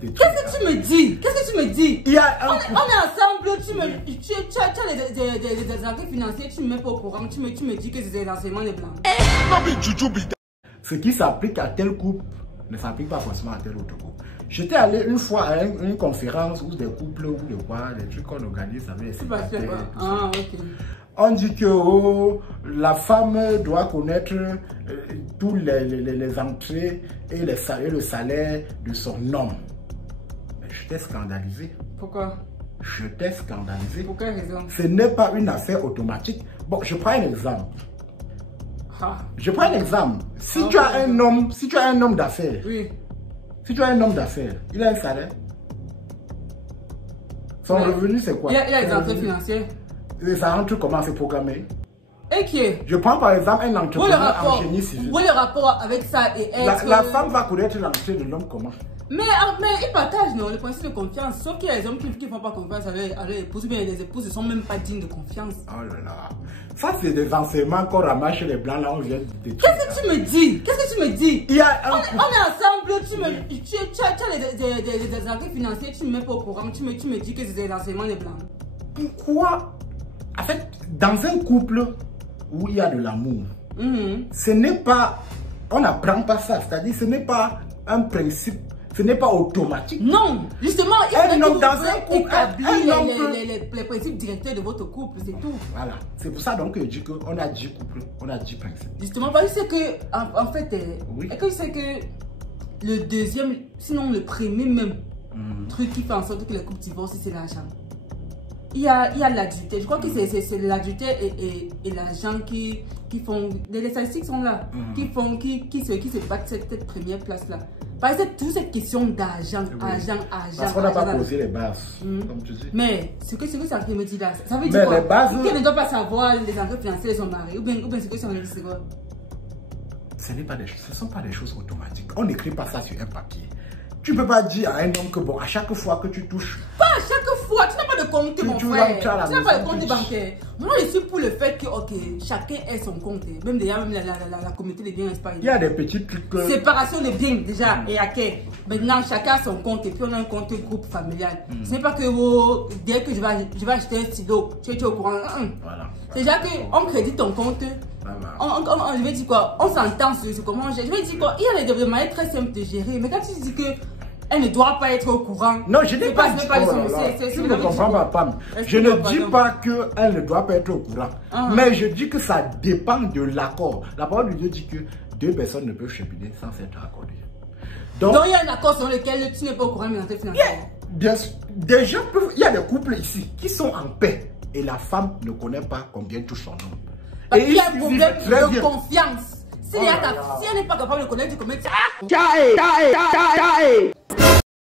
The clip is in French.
Qu'est-ce que tu me dis? Qu'est-ce que tu me dis? Il y a un... on est ensemble, tu as des enquêtes financiers, tu me mets pas au courant, tu me dis que c'est des renseignements de blancs. Ce qui s'applique à tel couple ne s'applique pas forcément à tel autre couple. J'étais allé une fois à une conférence où des couples ou de quoi, des trucs qu'on organise avec les célibataires. Ah, ok. On dit que oh, la femme doit connaître tous les entrées et le salaire de son homme. Mais je t'ai scandalisé. Pourquoi? Je t'ai scandalisé. Pour quelle raison? Ce n'est pas une affaire automatique. Bon, je prends un exemple. Ah. Je prends un exemple. Si tu as un homme d'affaires, oui. Si tu as un homme d'affaires, il a un salaire. Son revenu, c'est quoi? Il a des entrées financières. Et ça rentre comment? C'est programmé. Et qui est? Je prends par exemple un entrepreneur en génie civil. Où est le rapport avec ça et être... La femme va connaître l'entrée de l'homme comment? Mais ils partagent non, le principe de confiance. Sauf qu'il y a des hommes qui ne font pas confiance à leur épouse. Bien les épouses ne sont même pas dignes de confiance. Oh là là. Ça, c'est des enseignements qu'on ramasse chez les blancs là, on vient de... Qu'est-ce que tu me dis? Qu'est-ce que tu me dis? Il y a un... on est ensemble, tu as des enquêtes financiers, tu ne me mets pas au courant, tu me dis que c'est des renseignements de blancs. Pourquoi? En fait, dans un couple où il y a de l'amour, ce n'est pas... On n'apprend pas ça, c'est-à-dire ce n'est pas un principe. Ce n'est pas automatique. Non, justement, il faut dans un couple établir les principes directeurs de votre couple, c'est tout. Voilà, c'est pour ça donc que je dis qu'on a 10 couples, on a 10 principes. Justement, parce que que, en fait, oui. Et que je sais que le deuxième, sinon le premier même truc qui fait en sorte que les couples divorcent, c'est l'argent. Il y a l'adultère. Je crois que c'est l'adultère et l'argent qui font... Les statistiques sont là. Qui se battent cette première place-là. Parce que toute cette question d'argent, argent. Parce qu'on n'a pas posé les bases, comme tu dis. Mais ce que ça me dit là, ça veut dire quoi? Les bases... Qu'elle ne doit pas savoir les enquêtes financières de son mari. Ou bien ce que ça veut dire, c'est quoi? Ce ne sont pas des choses automatiques. On n'écrit pas ça sur un papier. Tu ne peux pas dire à un homme que bon, à chaque fois que tu touches... Pas à chaque fois, tu n'as pas de compte, mon frère. Tu n'as pas de compte bancaire. Moi, je suis pour le fait que, ok, chacun ait son compte. Même déjà, même la communauté des biens espagnole. Il y a des petits trucs... Séparation des biens, déjà, et à quai. Maintenant, chacun a son compte et puis on a un compte groupe familial. Ce n'est pas que, oh, dès que je vais acheter un stylo, tu es au courant. Voilà. C'est déjà qu'on crédite ton compte. Je vais dire quoi? On s'entend sur comment on gère. Je vais dire quoi? Il y a des manières très simples de gérer. Mais quand tu dis que elle ne doit pas être au courant. Non, je n'ai pas dit. Tu ne comprends pas, Pam. Je ne dis pas qu'elle ne doit pas être au courant. Mais je dis que ça dépend de l'accord. La parole de Dieu dit que deux personnes ne peuvent cheminer sans s'être accordées. Donc, il y a un accord sur lequel tu n'es pas au courant de l'entrée financière. Bien sûr. Des gens peuvent... Il y a des couples ici qui sont en paix. Et la femme ne connaît pas combien touche son homme. Parce qu'il y a un problème de confiance. Si elle n'est pas capable de connaître combien...